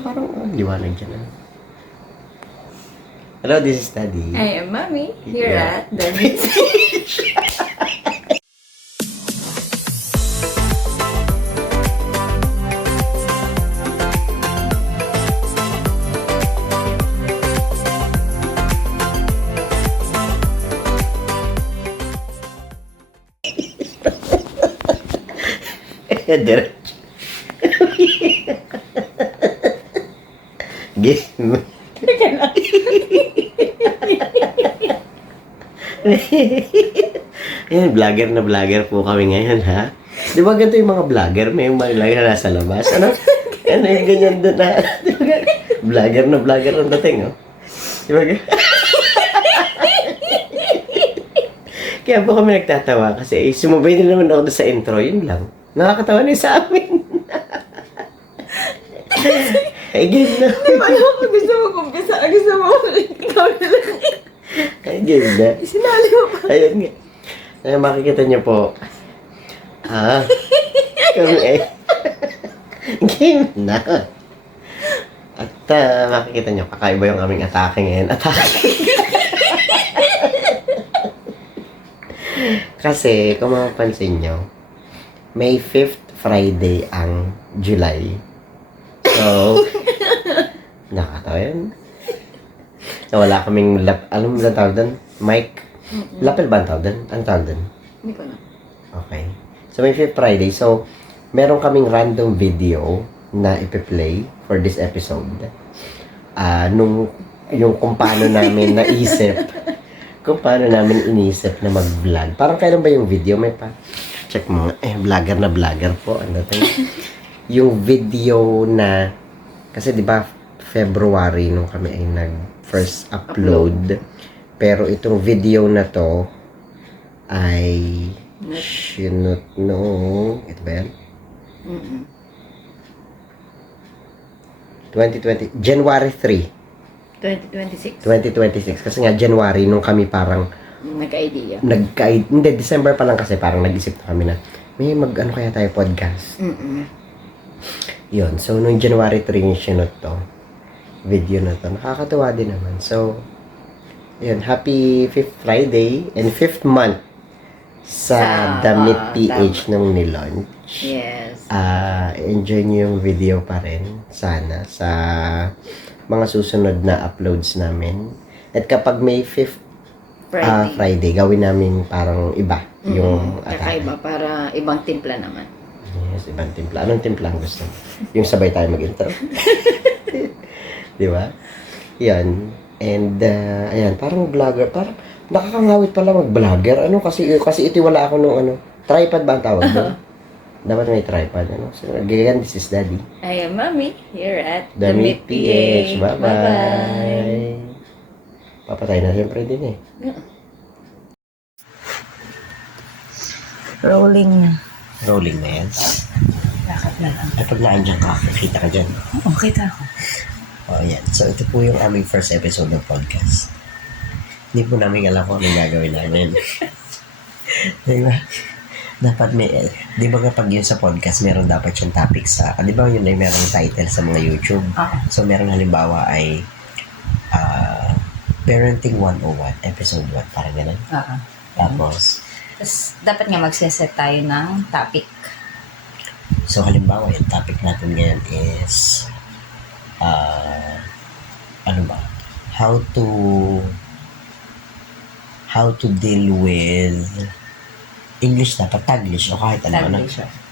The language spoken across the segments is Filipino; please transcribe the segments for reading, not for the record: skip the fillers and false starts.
parang liwanag dyan. Hello, this is Daddy. I am Mommy, here Yeah. at the Beach. Diretso. Game. Ayan, vlogger po kami ngayon, ha? Di ba ganito yung mga vlogger? May mga vlogger na nasa labas. Ano? Ano yung ganyan doon na? Di ba vlogger ang dating, oh? Di ba Kaya po kami nagtatawa kasi sumabay din naman ako doon sa intro, yun lang. Nakakatawa na sa amin. Ay, game na. Paano ko gusto mo kumpisa? Gusto mo ikaw na lang. Ay, game na. Sinali mo pa. Ayun nga. Ay, makikita niyo po. Kami ay game na. At makikita niyo, kakaiba yung aming atake ngayon. Kasi, kung mapapansin niyo, May 5th Friday ang July. So, nakatawa yun. Wala kaming, alam mo na tawag doon? Mic? Lapel ba ang tawag doon? Ang tawag doon? Hindi ko na. Okay. So, may 5th Friday. So, meron kaming random video na ipi-play for this episode. Yung kung paano namin naisip, kung paano namin inisip na mag-vlog. Parang kailan ba yung video? May pa check mo. Vlogger po. Ano tayo? Yung video na, kasi di ba February nung kami ay nag-first upload. Pero itong video na to ay shoot no. Ito ba yan? 2020, January 3. 2026. 2026. Kasi nga January nung kami parang Nagka-idea. hindi, December pa lang kasi parang nag-isip na kami na may mag-ano kaya tayo podcast. Yun. So, nung January 3 yung sinot to, video na to, nakakatuwa din naman. So, yun. Happy 5th Friday and 5th month sa Damit PH nung nilaunch. Yes. Enjoy nyo yung video pa rin. Sana. Sa mga susunod na uploads namin. At kapag may 5th Friday, gawin namin parang iba yung kakaiba para ibang timpla naman. Yes, ibang timpla. Anong timpla ang gusto mo? Yung sabay tayo mag-intro. Di ba? Yan. And, ayan, parang vlogger. Parang nakakangawit pala mag-vlogger. Ano, kasi itiwala ako nung ano. Tripod ba ang tawag doon? Dapat may tripod. Ano? So, again, this is Daddy. I am Mommy, here at The Meat PH. Bye-bye. Bye-bye. Papatay na siyempre din eh. Rolling na. Rolling na yan. Lakad na lang. Ay, pag naandyan ka, kita ka dyan. Oo, kita ako. Yan. So, ito po yung aming first episode ng podcast. Hindi po namin alam kung anong gagawin namin. Diba? Dapat may, di ba kapag yun sa podcast, meron dapat yung topic sa, di ba yun ay merong title sa mga YouTube? So, meron halimbawa ay, Parenting 101, episode 1, parang ganun. Tapos, dapat nga magsiset tayo ng topic. so halimbawa, yung topic natin ngayon is, ano ba? How to deal with English dapat, Taglish, o kahit ano.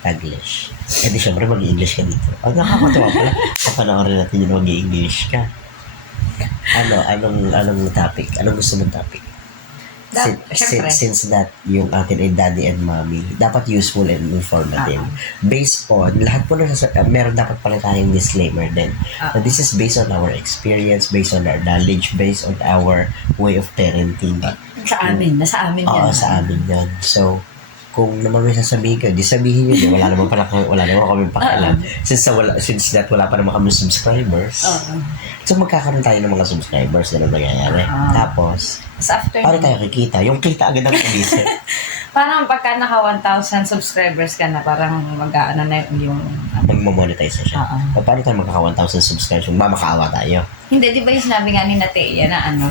Taglish. Eh di syempre mag-English ka dito. Ang nakakatawa pala, kapanoorin natin yung mag-English ka. Anong topic? Anong gusto mong topic? Since that yung atin ay Daddy and Mommy, dapat useful and informative. Based on, lahat po meron dapat pala tayong disclaimer din. This is based on our experience, based on our knowledge, based on our way of parenting. Sa amin, nasa amin yan. Oo, sa amin yan. So, kung naman may sasabihin ka, di sabihin nyo, wala naman kami pakialam. Since that wala pa naman kami subscribers. So, magkakaroon tayo ng mga subscribers, ganun nangyayari. Tapos, after paano tayo kikita? Yung kita agad ang ibisip. Parang pagka naka 1,000 subscribers ka na, parang mag-aano na yung... Magmamonetize na siya. Oo. Paano tayo magkaka 1,000 subscribers? Mamakaawa tayo. Hindi, di ba yung sinabi nga ni Natea na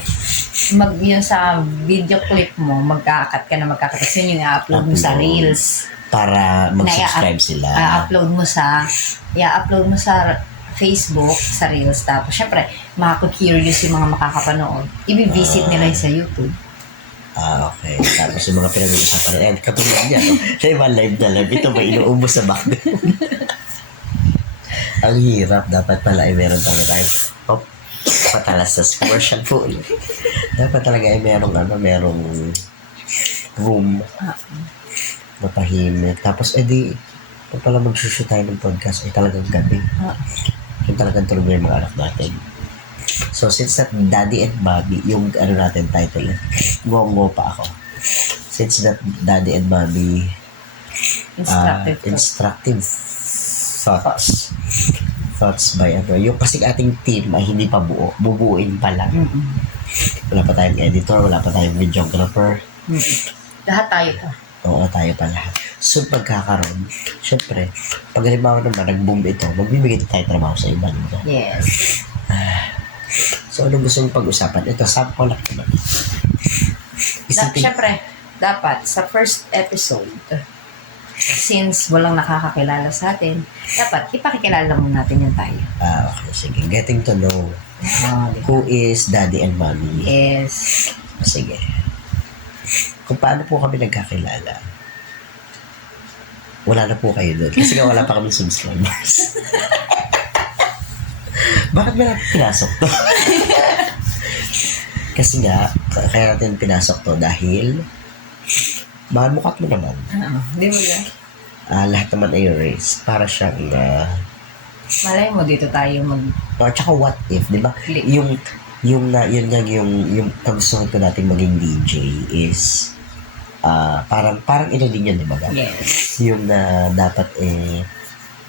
yun sa video clip mo, magkakat ka na magkakat. Kasi yun yung i-upload mo sa Reels. Para mag-subscribe sila. upload mo sa Facebook, sa Reels. Tapos, syempre, makaka-curious yung mga makakapanood. I-visit nila yung sa YouTube. Okay. Tapos yung mga pinag-uusapan na yan, katulad niya, no? Siya yung mga live na live. Ito ba inuubos sa background? Ang hirap. Dapat pala ay meron tayo. Patalas sa commercial po. Dapat talaga ay merong room na tahimik. Tapos, pag pala mag-shoot tayo ng podcast, ay talagang gabi. Yung talagang tulog na yung mga anak natin. So, since that Daddy and Mommy, yung natin title, ngongo pa ako. Since that Daddy and Mommy, instructive thoughts by yung kasi ating team ay hindi pa buo, bubuuin pa lang. Wala pa tayong editor, wala pa tayong videographer. Lahat tayo pa. Oo, tayo pa lahat. So, pagkakaroon, syempre, pag halimbawa naman, nag-boom ito, magbibigay tayo trabaho sa iba. Yes. So, ano gusto mong pag-usapan? Ito, sample lang naman. Syempre, dapat sa first episode, since walang nakakakilala sa atin, dapat ipakikilala muna natin yung tayo. Okay, sige. Getting to know Diba? who is Daddy and Mommy. Yes. Sige. Kung paano po kami nagkakilala, wala na po kayo doon. Kasi nga wala pa kami subscribers. Bakit ba natin pinasok to? Kasi nga, kaya natin pinasok to dahil mamukat mo naman. Di mo ba? Lahat naman ay race. Para siyang Malay mo dito tayo at saka what if, di ba? Click. Yung kagustuhan ko natin maging DJ is parang ito din yun, di ba? Yes. Yung na dapat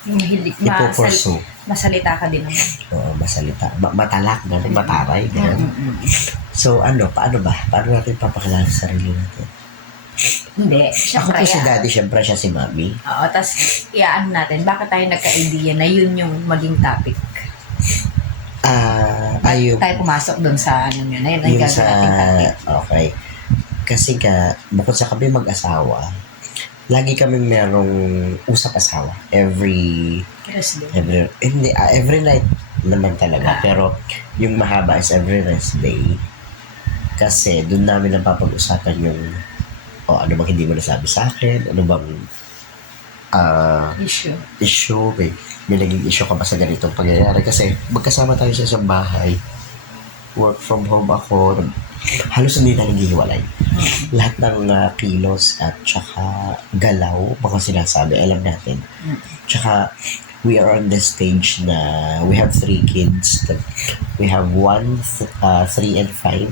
Yung mahilig, ipopursue. masalita ka din naman. Oo, masalita. Matalak, gano'n, mataray, gano'n. So, paano ba? Paano natin papakilala sa sarili natin? Hindi. Ako Siyempre, po si Daddy, syempre siya si Mommy. Oo, tapos iaan natin, bakit tayo nagka-idea na yun yung maging topic? Tayo pumasok doon sa ano yun, ayun ang yung gagawin sa, natin topic. okay. Kasi ka, bukod sa kami mag-asawa, lagi kaming merong usap-asawa. Every night naman talaga. Pero, yung mahaba is every rest day. Kasi, doon namin napapag-usapan yung ano bang hindi mo nasabi sa akin, ano bang issue, may naging issue ka ba sa ganitong pangyayari. Kasi, magkasama tayo sa isang bahay. Work from home ako, halos hindi na naghihiwalay. Lahat ng kilos at tsaka galaw, baka sinasabi, alam natin. Tsaka, we are on the stage na we have 3 kids. We have 1, 3 and 5.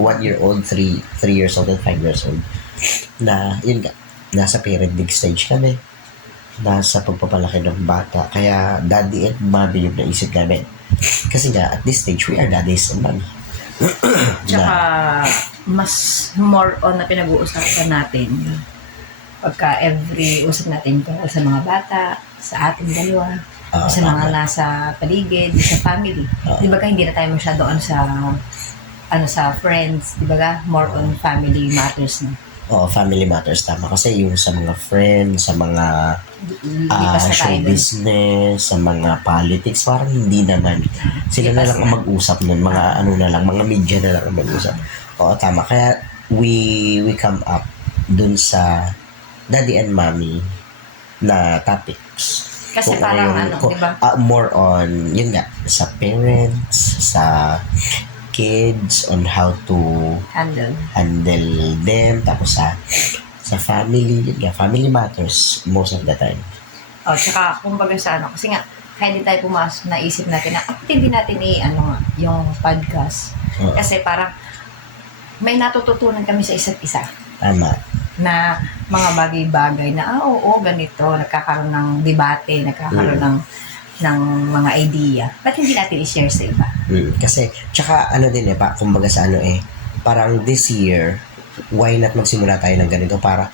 1-year-old, 3 years old, and 5 years old. Na, yun nga, nasa parenting stage kami. Nasa pagpapalaki ng bata. Kaya, Daddy and Mommy yung naisip namin. Kasi nga, at this stage, we are daddies and mommy. Tsaka, mas more on na pinag-uusapan natin pagka every usap natin tungkol sa mga bata, sa ating dalawa, sa mga nasa paligid, sa family. Di ba ka hindi na tayo masyado sa friends, di ba ka? More on family matters na. Oo, family matters, tama. Kasi yung sa mga friends, sa mga show business, sa mga politics, parang hindi naman. Sila na lang ang mag-usap nun. Mga mga media na lang ang mag-usap. Oo, tama. Kaya we come up dun sa Daddy and Mommy na topics. Kasi parang di ba? More on, yun nga, sa parents, sa kids, on how to handle them, tapos sa family, yun nga, family matters most of the time. Tsaka, kumbaga sa kasi nga, kaya hindi tayo pumasok, naisip natin na, hindi natin yung podcast. Kasi parang, may natututunan kami sa isa't isa. Tama. Na mga bagay-bagay na, oo, ganito, nagkakaroon ng debate, nagkakaroon ng mga idea. Ba't hindi natin i-share sa iba? Kasi, tsaka din kumbaga sa parang this year, why not magsimula tayo ng ganito para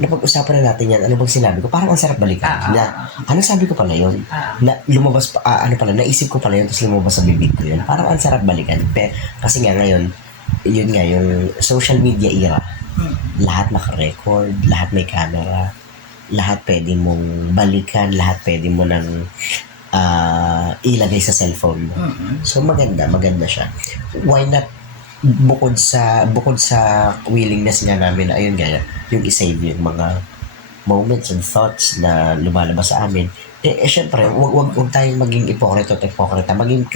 napag-usapan na natin yan, ano bang sinabi ko? Parang ang sarap balikan. Ano sabi ko pala yun? Na lumabas pa, naisip ko pala yun, tapos lumabas sa bibig ko yun. Parang ang sarap balikan. Kasi nga ngayon, yun nga, yung social media era, lahat naka-record, lahat may camera, lahat pwede mong balikan, lahat pwede mo nang ilagay sa cellphone mo. So maganda siya. Why not bukod sa willingness nga namin na ayun gaya yung isave yung mga moments and thoughts na lumalabas sa amin, syempre wag tayong maging ipokrito maging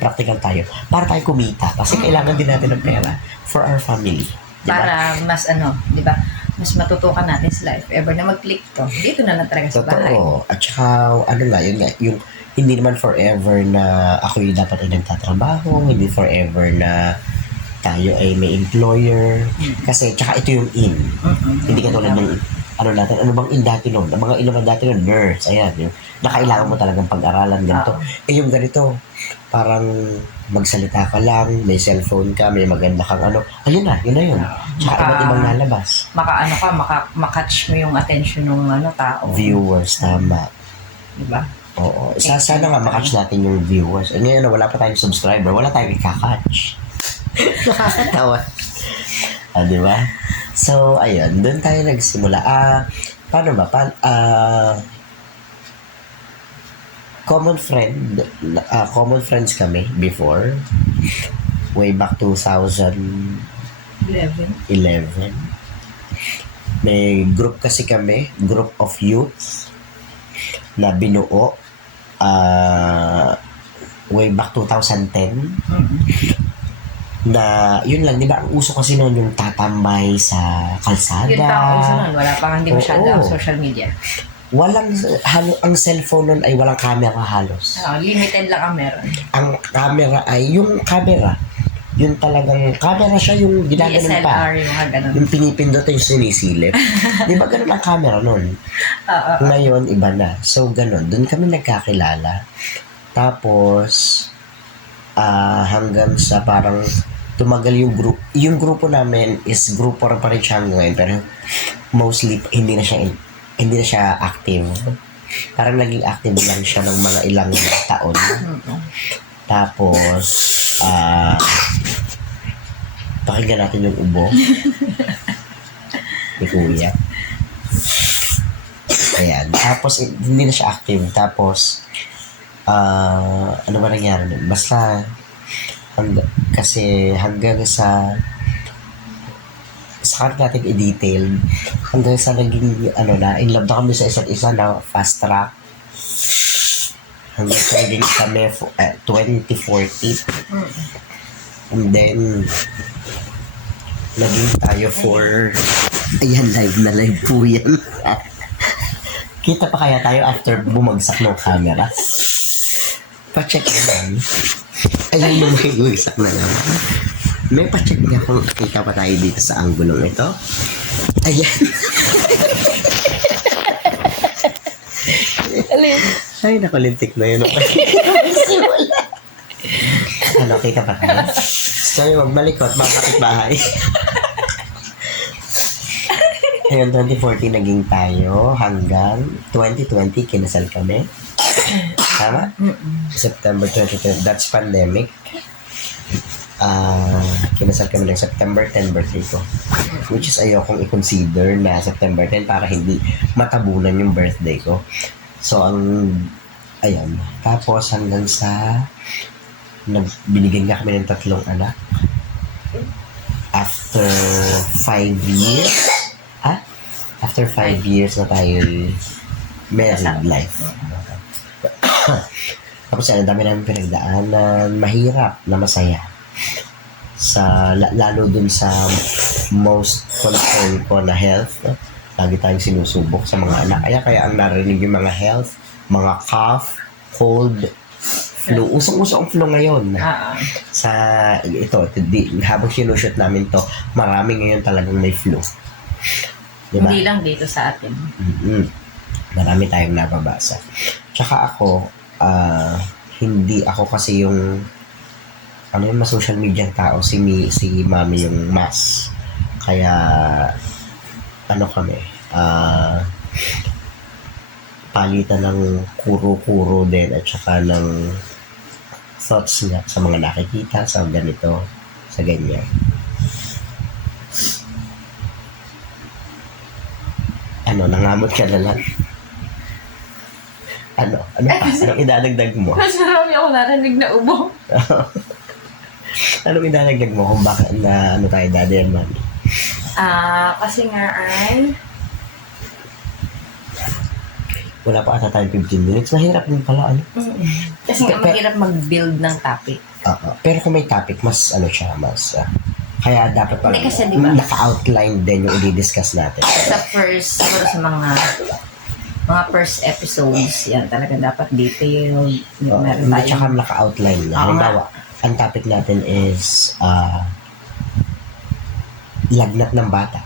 practical tayo para tayo kumita kasi kailangan din natin ng pera for our family, diba? Para mas di ba, mas matutukan natin sila if ever na mag-click to, dito na lang talaga sa bahay. Totoo. At saka yun nga, yung hindi naman forever na ako yung dapat ay nagtatrabaho, hindi forever na tayo ay may employer. Kasi, tsaka ito yung in. Hindi katulad ng, ano bang in dati nun? Ang mga inuman dati nun, nurse, ayan, yung nakailangan mo talagang pag-aralan, ganito. Yung ganito, parang magsalita ka lang, may cellphone ka, may maganda kang ayun na yun. Tsaka iba't ibang nalabas. Makatch mo yung attention ng tao. Viewers, tama. Diba? Oo. Sana nga makatch natin yung viewers. Ngayon, wala pa tayong subscriber, wala tayong ikakatch. Nakakatawa. Di ba? So, ayun. Doon tayo nagsimula. Paano ba? Common friends kami before. Way back 2011. May group kasi kami. Group of youths na binuo. Way back 2010. Na yun lang, di ba ang uso kasi noon yung tatambay sa kalsada. Yun pa ang uso noon, wala pa hindi masyado ang social media. Ang cellphone noon ay walang camera halos. Limited lang ang meron. Ang camera ay yung camera. Yun talagang camera siya yung ginaganon pa. DSLR yung mga ganun. Yung pinipindot yung sinisilip. Di ba ganun ang camera noon? Ngayon, iba na. So, ganun. Doon kami nagkakilala. Tapos, hanggang sa parang tumagal yung grupo namin is grupo pa rin siya ngayon pero mostly hindi na siya active. Parang naging active lang siya ng mga ilang taon. Tapos pakinggan natin yung ubo ni Kuya. Ayan. Tapos hindi na siya active. Tapos ano ba nangyari nun? Basta kasi hanggang sa natin i-detail hanggang sa naging in love na kami sa isa't isa na fast track hanggang sa naging kami 2014 and then naging tayo for ayan, live po yan. Kita pa kaya tayo after bumagsak ng camera? Pa-check naman. Ayan yung may uwisak na lang. May pa-check nga kung kita pa tayo dito sa anggulong ito. Ayan. Ay, nakulintik na yun. Kita pa tayo? So, magmalikot, mga kapitbahay. Ngayon, 2014 naging tayo hanggang 2020 kinasal kami. Tama? September 2020. That's pandemic. Kinasal kami ng September 10 birthday ko. Which is ayokong i-consider na September 10 para hindi matabunan yung birthday ko. So, ayan. Tapos hanggang sa binigyan nga kami ng 3 anak. After 5 years, after 5 years na tayo married life. Tapos ang dami namin pinagdaanan, mahirap na masaya. Lalo dun sa most concern ko na health, lagi tayong sinusubok sa mga anak. Kaya ang narinig yung mga health, mga cough, cold, flu. Usong-uso ang flu ngayon. Habang sinushoot namin to, marami ngayon talagang may flu. Diba? Hindi lang dito sa atin. Marami tayong nababasa. Tsaka ako, hindi ako kasi yung social media tao, si mami yung mas. Kaya kami, palitan ng kuro-kuro din at saka ng thoughts niya sa mga nakikita, sa ganito, sa ganyan. Ano, nangamot ka na lang? Ano pa? Anong idadagdag mo? Mas marami ako narinig na ubo. Anong idadagdag mo kung bakit na ano tayo daddy and mommy? Kasi nga ay Wala pa ata tayo 15 minutes. Mahirap din pala, ano? kasi nga mahirap mag-build ng topic. Pero kung may topic, mas ano siya, mas... kaya dapat pala Hindi, kasi diba, naka-outline din yung i-discuss natin. sa siguro sa mga first episodes, yan talaga dapat detailed. Meron At saka tayong naka-outline na. Oo Halimbawa, ang topic natin is lagnat ng bata.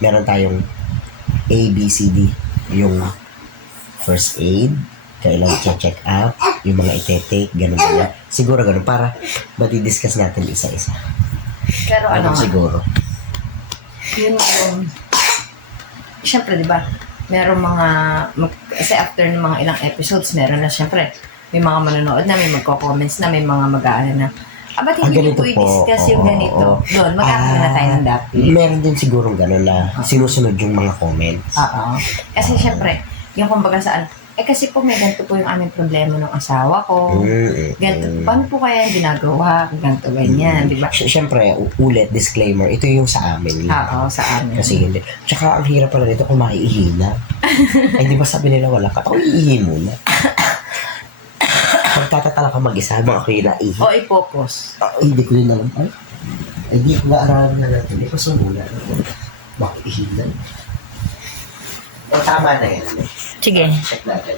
Meron tayong A, B, C, D. Yung first aid, kailan check up, yung mga ite-take, ganun ganun. Siguro ganun, para mati-discuss natin isa-isa. pero ano nga, Siguro. yun yung syempre diba meron mga kasi after ng mga ilang episodes meron na syempre may mga manonood na, may magko-comments na, may mga mag-aano na ba't hindi ganito po i-discuss yung po. ganito doon magkakaroon na tayo ng topic. Meron din sigurong ganun na sinusunod yung mga comments. Kasi syempre yung kumbaga saan kasi po may ganito po yung aming problema ng asawa ko. Ganito, paano po kaya yung ginagawa? Ganito, ganyan, di ba? Siyempre, ulit, disclaimer, ito yung sa amin. Oo, sa amin. Kasi hindi. Tsaka ang hirap pala nito kung maiihina. Ay, di ba sabi nila wala ka? Ako iihin muna. Pagtatatala ka mag-isa, habang ako inaihi. O ipopos. Hindi ko din alam. Ay, hindi ko na-aralan na natin. Hindi ko sumula. Baka ihina. O, tama na yan. Sige. Check natin.